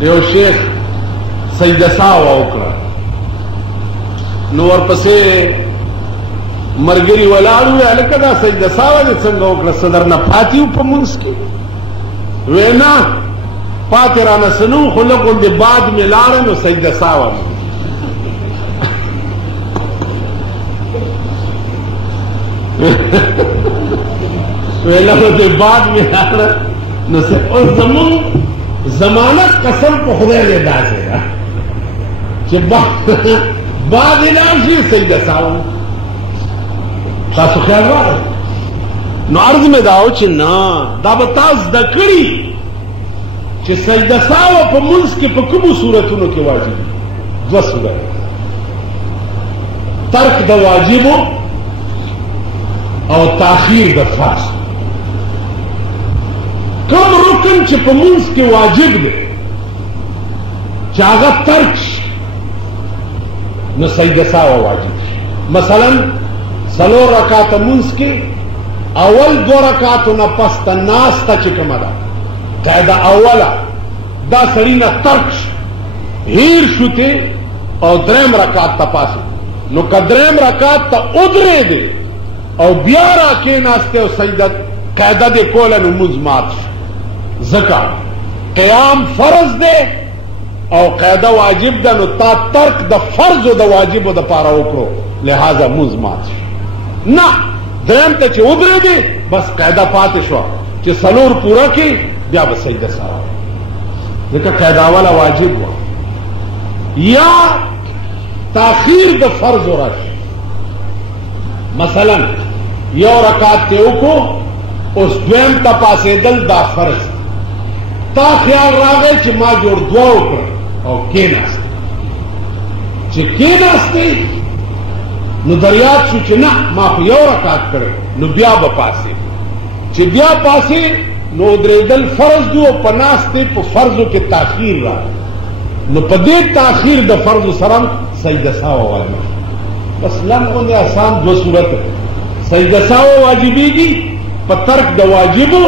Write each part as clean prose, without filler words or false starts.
یو شیخ سجده ساوه وکړه نو ورپسې مرګري ولاړ وی هلکه دا سجده ساوه دې څنګه وکړه صدر نه پاتې و په منځ کې وی نه پاتې رانه سنو خو لږ غوندې باد مې لاړه نو سجده ساوه وی لږ غوندې باد مې لاړه نو اوس زمون زمانت قسم په خدای دې داسې ده چې باد یې لاړ شي سجده ساوه تاسو خیال راغی نو عرض مې دا و چې نه دا به تا زده کړي چې سجده ساوه په منځ کې په کومو صورتونو کې واجب دي دوه صورت ترک د واجبو او تاخیر د فرض کوم رکن چې په منځ کې واجب دی چې هغه ترک شي نو سجده ساوه واجب شي مثلا 3 رکعات منځ کې اول 2 رکعاتو نه پس ته ناسته چې کومه ده قاعده اوله دا سړی نه ترک شي هیر شوته او 3 رکعات ته پاسه نو که 3 رکعات ته ودرېدې او بیا را کېناسته او سجده قاعده دې کوله نو منځ مات شي ځکه قیام فرض دی او قاعده واجب ده نو تا ترک د فرض او د واجبو د پاره وکړو لہذا منځ مات شي نه درم ته چې ودرېدې بس قاعده پاتې شو چې 4 پوره کې بیا به سجده ساوه ځکه قاعده اوله واجب وه یا تاخیر د فرض راشي مثلا 1 رکعت ته وکړو اوس دویم ته پاسېدل دا فرض تا خیال راغی چې ما جوړ 2 وکړه او کېناستې چې کېناستې نو دریاد شو چې نه ما خو 1 رکعت کړی نو بیا به پاسې چې بیا پاسې نو درېدل فرض دو او په ناستې په فرضو کې تاخیر راغی نو په دې تاخیر د فرضو سره سجده ساوه واجب بس لم غوندې آسان 2 صورت سجده ساوه واجبېږي په ترک د واجبو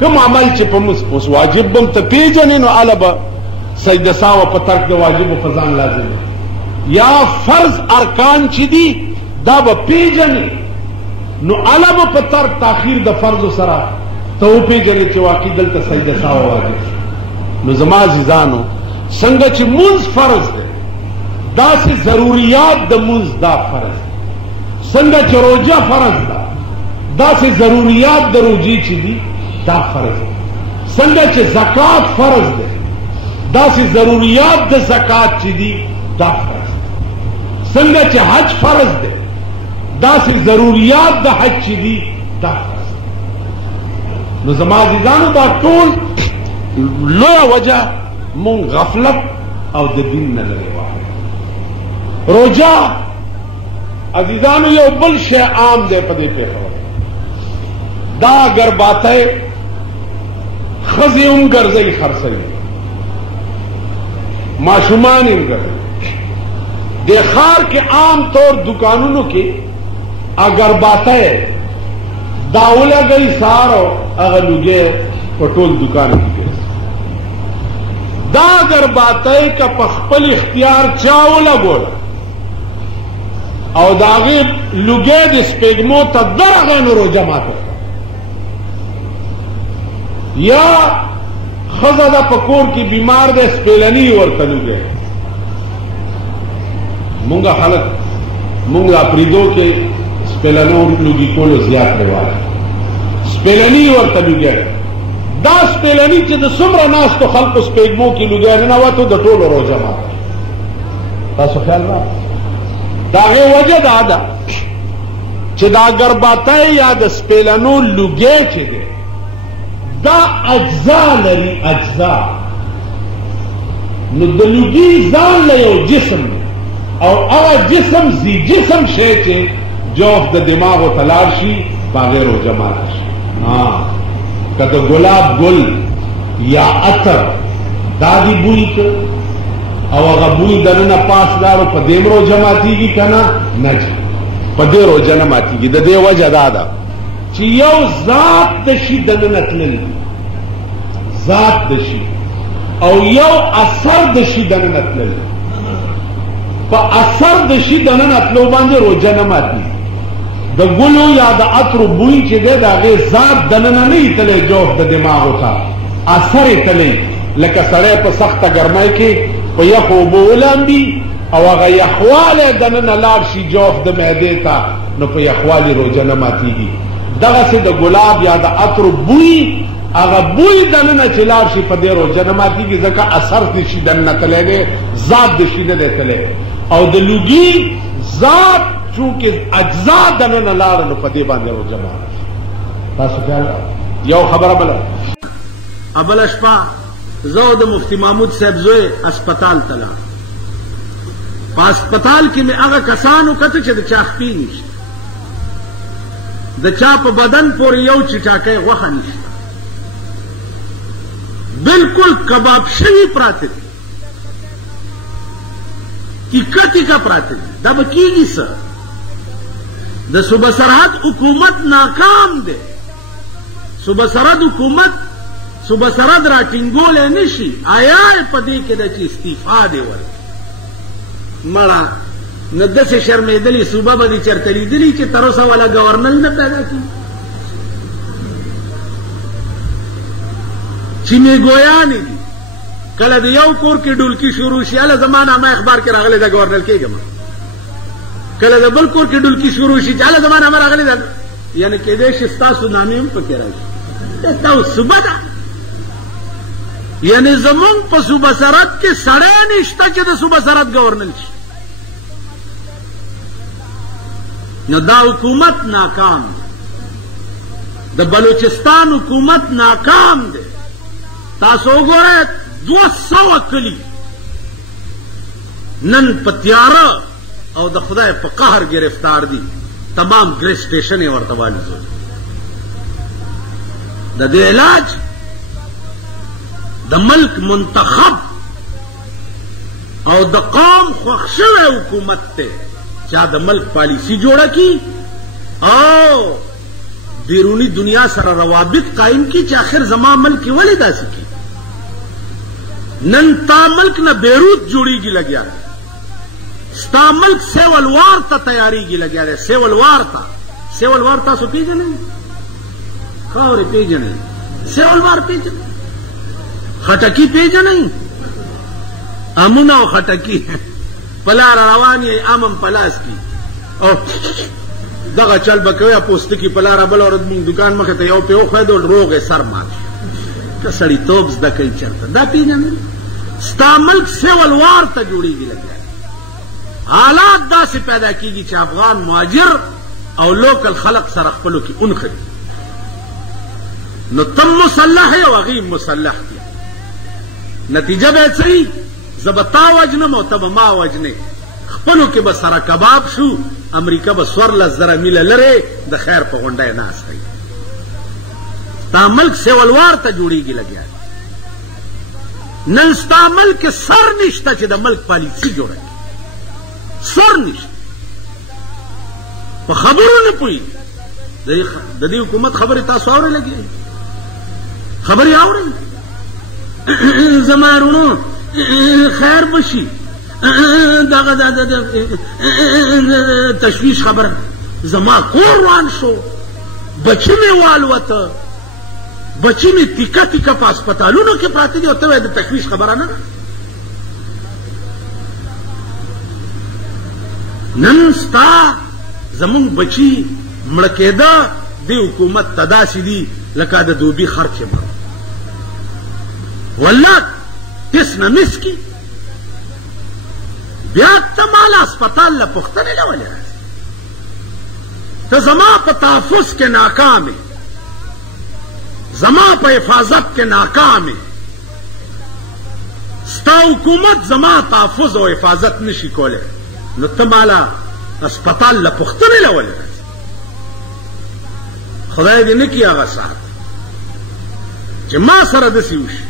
کوم عمل چې په اوس واجب بم ته پیژنې نو هله به سجده ساوه په ترک د واجبو په ځان لازم یا فرض ارکان چې دي دا به پیژنې نو هله به په ترک تاخیر د فرضو سره ته وپېژنې چې واقعي دلته سجده ساوه واجب نو زما عزیزانو څنګه چې مونځ فرض دی داسې ضروریات د مونځ دا فرض دی څنګه چې روژه فرض ده داسې ضروریات د روژې چې دي دا فرض دی څنګه چې زکات فرض دی داسې ضروریات د زکات چې دي دا فرض دی څنګه چې حج فرض دی داسې ضروریات د حج چې دي دا فرض دی نو زما عزیزانو دا ټول لویه وجه مونږ غفلت او د دین نه لرې والی روژه عزیزانو یو بل شی عام دی په دې پېښور دا ګرباتی ښځې هم ګرځوي خرڅوي ماشومان هم ګرځوي دې ښار کې عام طور دکانونو کې اګرباتی دا ولګوي سهار او هغه لوګی په ټول دکان کې ګرځي دا ګرباتی که په خپل اختیار چا ولګوله او د هغې لوګی د سپېږمو ته درغی نو روژه ماته یا ښځه ده په کور کې بیمار دی سپېلني ورته لوګی مونږه خلک مونږ اپریدو کې سپېلنو لوګي کولو زیات رواج سپېلني ورته لوګی دا سپېلني چې د څومره ناستو خلکو سپېږمو کې لوګی ننوتو د ټولو روژه ماته تاسو خیال راغی د هغې وجه دا ده چې دا ګرباتی یا د سپېلنو لوګی چې دی دا اجزا لري اجزا نو د لوګي ځان له یو جسم دی او هغه جسم زی جسم شی چې جوف د دماغو ته لاړ شي په هغې روژه ماته شي که د ګلاب ګل یا عطر دا دي بوی که او هغه بوی دننه پاس لاړو په دې روژه ماتېږي که نه نه جي په دې روژه نه ماتېږي د دې وجه دا ده چې یو ذات د شي دننه تللی ذات د شي او یو اثر د شي دننه تلل. په اثر د شي دننه تلو باندې روزه نه ماتي. د ګلو یا د عطر بوی چې دی د هغې ذات دننه نه یې تللی جوف د دماغو ته، اثر یې تللی. لکه سړی په سخته ګرمۍ کې په یخو اوبو ولامبي او هغه یخوالی دننه لاړ شي جوف د معدې ته، نو په یخوالي روزه نه ماتېږي. دغسې د ګلاب یا د عطر بوی هغه بوی دننه چې لاړ شي په دې روزه نه ماتېږي، ځکه اثر د شي دننه تلی دی، ذات د شي نه دی تلی. او د لوګي ذات چونکې اجزا دننه لاړه نو په دې باندې روزه ماته. تاسو خیال یو خبره بله بله شپه زه د مفتی محمود صاحب زوی اسپتال ته لاړم. په اسپتال کې مې هغه کسان وکته چې د چا خپې نشته، د چا په بدن پورې یو چټاکی غوښه نشته، بالکل کباب شوي پراته دي، تیکه تیکه پراته دي. دا به کېږي څه؟ د صوبه سرحد حکومت ناکام دی. صوبه سرحد حکومت صوبه سرحد را ټینګولی نه شي. آیا په دې کې ده چې استعفا دې ورکړي؟ مړه نو داسې شرمېدلې صوبه به دې چېرته لیدلي چې تر اوسه والا ګورنر نه پیدا کړي؟ چې میګویانې دي، کله د یو کور کې ډولکي شروع شي، هله زما نامه اخبار کې راغلی ده ګورنر کېږم، کله د بل کور کې ډولکي شروع شي چې هله زما نامه راغلی ده، یعنې کېدای شي ستاسو نامې هم پکې راشي. دا تاسو صوبه ده، یعنی زمون په صوبه سرحد کې سړی نشته چې د صوبه سرحد گورنر شي. نو دا حکومت ناکام دی، د بلوچستان حکومت ناکام دی. تاسو وګورئ 200 کلی نن په تیاره او د خدای په قهر گرفتار دي، تمام ګریس سټیشن یې ورته والوزول. د دې علاج د ملک منتخب او د قوم خوښ شوی حکومت ته چا د ملک پالیسی جوړه کی او بیرونی دنیا سره روابط قائم کی چې آخر زما ملک ولې داسې کی. نن تا ملک نه بیروت جوړیږي لګیا دی، ستا ملک سیول وار ته تیاریږي لګیا دی. سیول وار تاسو پیژنئ؟ خاورې پیژنئ؟ سیول وار پیژنئ؟ خټکی پیژنئ؟ امونه او خټکی په لاره روان یې، امم په لاس کې او دغه چل به کوئ، پوستکي په لاره بله ورځ مونږ دکان مخې ته یو پې وښویدو، روغ یې سر مات شو. که سړیتوب زده کوي چېرته دا پیژنئ؟ ستا ملک سیول وار ته جوړېږي لګیا. حالات داسې پیدا کېږي چې افغان مهاجر او لوکل خلق سره خپلو کې اونښلي. نو تم مسلح یې او هغوی مسلح دي. نتیجه به یې څه وي؟ زه به تا وجنم او ته به ما وجنې، خپلو کې به سره کباب شو. امریکا به 14,000 میله لرې د خیر په غونډه یې ناست دی. ستا ملک سیولوار ته جوړېږي لګیا. نن ستا ملک کې سر نشته چې د ملک پالیسي جوړه کړي، سر نشته، په خبرو نه پوهېږي. د دې حکومت خبرې تاسو اورئ؟ لګي خبرې اورئ؟ زما وروڼو خیر بشي، دغه تشویش خبره، زما کور روان شو، بچی مې والوته، بچی مې تیکه تیکه په هسپتالونو کې پراته دي او ته وایې د تشویش خبره نه ده. نن ستا زمونږ بچي مړه کېده، دې حکومت ته داسې دي لکه د دوبي خر چې مړ والله تس نه مس کی. بیا ته مال هسپتال له پوښتنې نه ولې راځې؟ ته زما په تحفظ کې ناکام یې، زما په حفاظت کې ناکام یې. ستا حکومت زما تحفظ او حفاظت نشي کولی، نو ته مالا هسپتال له پوښتنې نه ولې راځې؟ خدای دې نه کړي هغه ساعت چې ما سره داسې وشي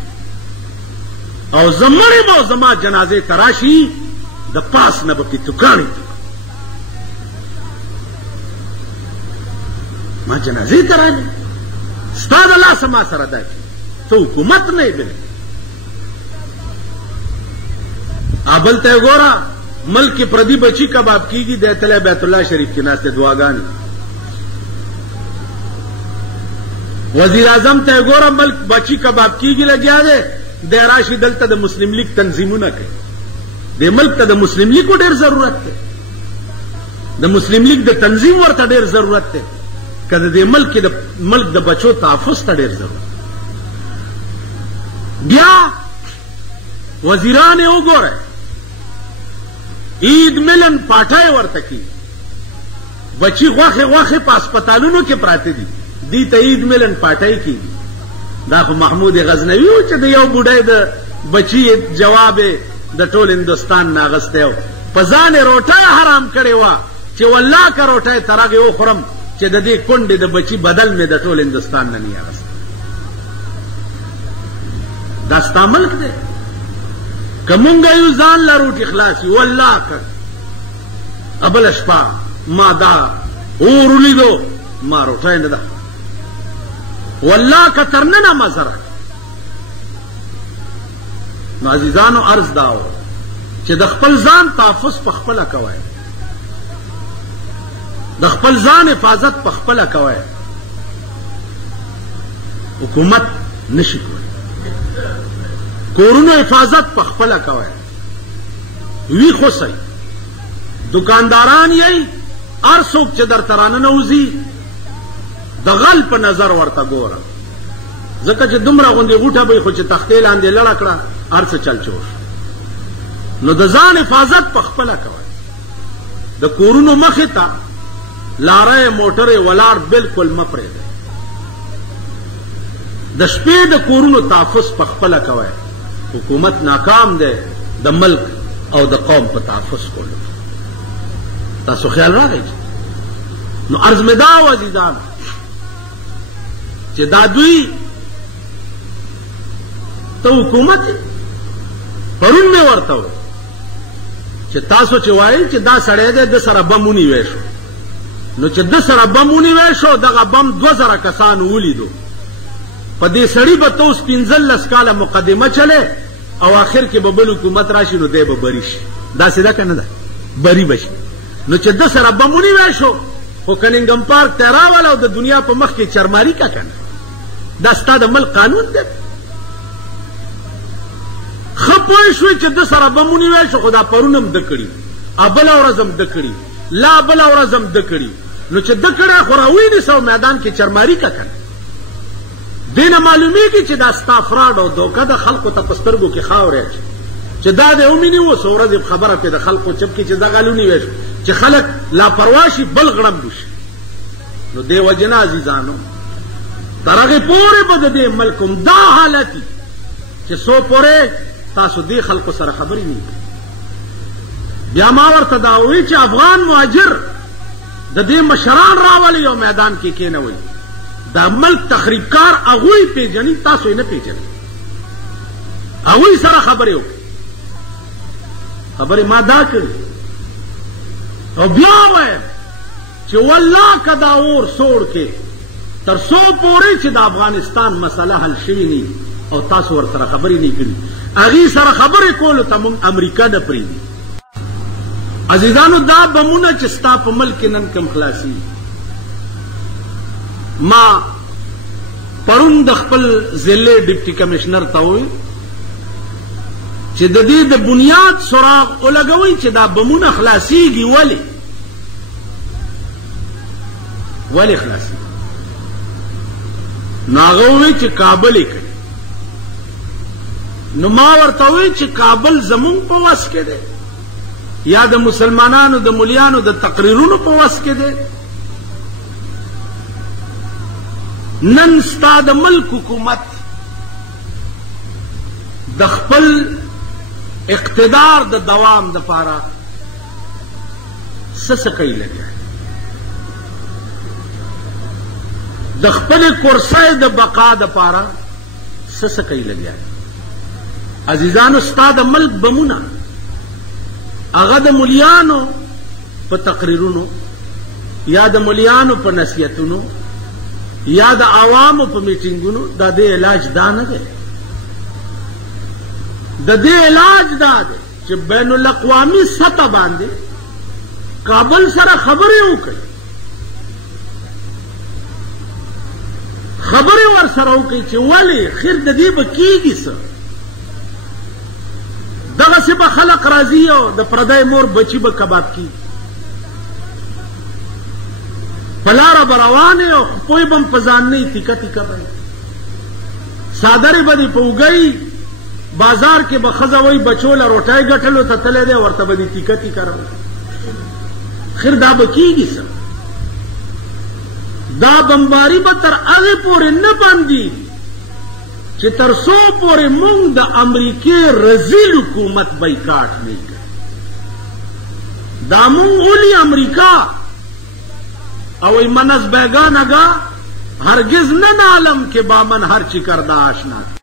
او زه مړ یم او زما جنازې ته راشي، د پاس نه به پیتوکاڼې ما جنازې ته راغی، ستا د لاسه ما سره دا کړي، تو حکومت نہیں بل ابل تے گورا ملک کی پردی بچی کباب کی گی دیتلے بیت اللہ شریف کے ناستے دعاگانی وزیر اعظم تے گورا ملک بچی کباب کی گی لگیا دے راشی دلتا دا مسلم لیگ تنظیموں نہ کہ دے ملک تا دا مسلم لیگ کو ډیر ضرورت تے دا مسلم لیگ دا تنظیم ورتا ډیر ضرورت تے کہ دے ملک دا بچو تحفظ تا ډیر ضرورت بیا وزیران او گورے عید ملن پاٹھائے ورتا کی بچی غواخے پا اسپتالونو کے پراتے دی تا عید ملن پاٹھائی کی دا خو محمود غزنوی ہو چا دا یو بوڑای دا بچی جواب دا ټول ہندوستان ناغستے ہو پزان روٹای حرام کرے وا چا واللہ کا روٹای تراغی او خورم چا دا دے کنڈ دا بچی بدل میں دا ټول ہندوستان ننی آغستے دا ستا ملک دے کمونگا یو زان لا روٹی خلاصی واللہ کر ابل اشپا ما دا اورولی دو ما روٹای ندا واللہ کا ترننا مزرک نو عزیزانو عرض داو چې د خپل ځان تحفظ په خپله کوئ د خپل ځان حفاظت په خپله کوئ حکومت نشي کوئ کورونو حفاظت په خپله کوئ وی خوسئ دکانداران یئ هر څوک چې درته راننوځي د غل په نظر ورته ګوره ځکه چې دومره غوندې غوټه به خو چې تختې لاندې لړه کړه هر څه چل چوش نو د ځان حفاظت په خپله کوئ د کورونو مخې ته لاره موټرې ولاړ بالکل مه پرېږدئ د شپې د کورونو تحفظ په خپله کوئ حکومت ناکام دی د ملک او د قوم په تحفظ کولو تاسو خیال راغی نو عرض مې دا و عزیزانو چې دا دوی ته حکومت پرون مې ورته و چې تاسو چې وایي چې دا سړی دی د سره بم ونیوی شو نو چې د سره بم ونیوی شو دغه بم 2000 کسانو ولیدو په دې سړي به ته اوس 15 کاله مقدمه چلې او آخر کې به بل حکومت راشي نو دی به بری شي داسې ده که نه ده بری به شي نو چې د سره بم ونیوی شو خو کنینګم پارک ته راوله او د دنیا په مخ کې چرماري کا کنه دا ستا د ملک قانون دی ښه پوه شوې چې د سره بم ونیوی شو خو دا پرون هم ده کړي بله ورځ هم ده کړي لا بله ورځ هم ده کړي نو چې ده کړی خو راوینیسه او میدان کې چرماري کا کنه دې نه معلومیږي چې دا ستا فراډ او دوکه د خلکو ته په سترګو کې خاورې اچي چې دا دې ومیني اوس ورځې خبره پې د خلکو چپ کړي چې دغه ونیوی شو چې خلک لاپروا شي بل غړمبو شي نو دې وجې نه عزیزانو تر هغې پورې به د دې ملک هم دا حالت وي چې څو پورې تاسو دې خلکو سره خبرې نه کوئ بیا ما ورته دا ووایي چې افغان مهاجر د دې مشران راولئ او میدان کې کېنوئ دا ملک تخریبکار هغوی پیژني تاسو یې نه پیژنئ هغوی سره خبرې وکړئ خبرې ما دا کړي او بیا وایم چې والله که دا اور سوړ کې تر څو پورې چې د افغانستان مسله حل شوي نه او تاسو ورسره خبرې نه کړي هغې سره خبرې کولو ته موږ امریکا نه پرېږدي عزیزانو دا بمونه چې ستا په ملک کې نن کم خلاصي ما پرون د خپل ضلع ډپټي کمشنر ته وویل چې د دې د بنیاد سراغ ولګوئ چې دا بمونه خلاصېږي ولې خلاصېږي نو هغه وویل چې کابل یې کوي نو ما ورته وویل چې کابل زمونږ په وس کې دی یا د مسلمانانو د ملیانو د تقریرونو په وس کې دی نن ستا د ملک حکومت د خپل اقتدار د دوام دپاره څه کوي لګیا د خپل کرسۍ د بقا دپاره څه کوي لګیا عزیزانو ستا د ملک بمونه هغه د ملیانو په تقریرونو یا د ملیانو په نصیحتونو یا د عوامو په میټینګونو د دې علاج دا نه دی. د دې علاج دا دی چې بین الاقوامي سطح باندې کابل سره خبرې وکړي، خبرې ور سره وکړي چې ولې خیر د دې به کېږي څه. دغسې به خلق راځي او د پردی مور بچي به کباب کېږي، په لاره به روانې او پوی به هم په ځان نه وي، تیکه تیکه به څادرې به دې په اوږه بازار کې به ښځه وایي بچو له روټۍ ګټلو ته تللی دی، ورته به دې تیکه تیکه راوړي. خیر دا به کېږي څه؟ دا بمباري به تر هغې پورې نه بندي چې تر څو پورې موږ د امریکې رزیل حکومت بایکاټ نه کړي. دا موږ ولي امریکا او ای من از بیگانگا هرگز نه نالم که با من هر چی کرده آشنا.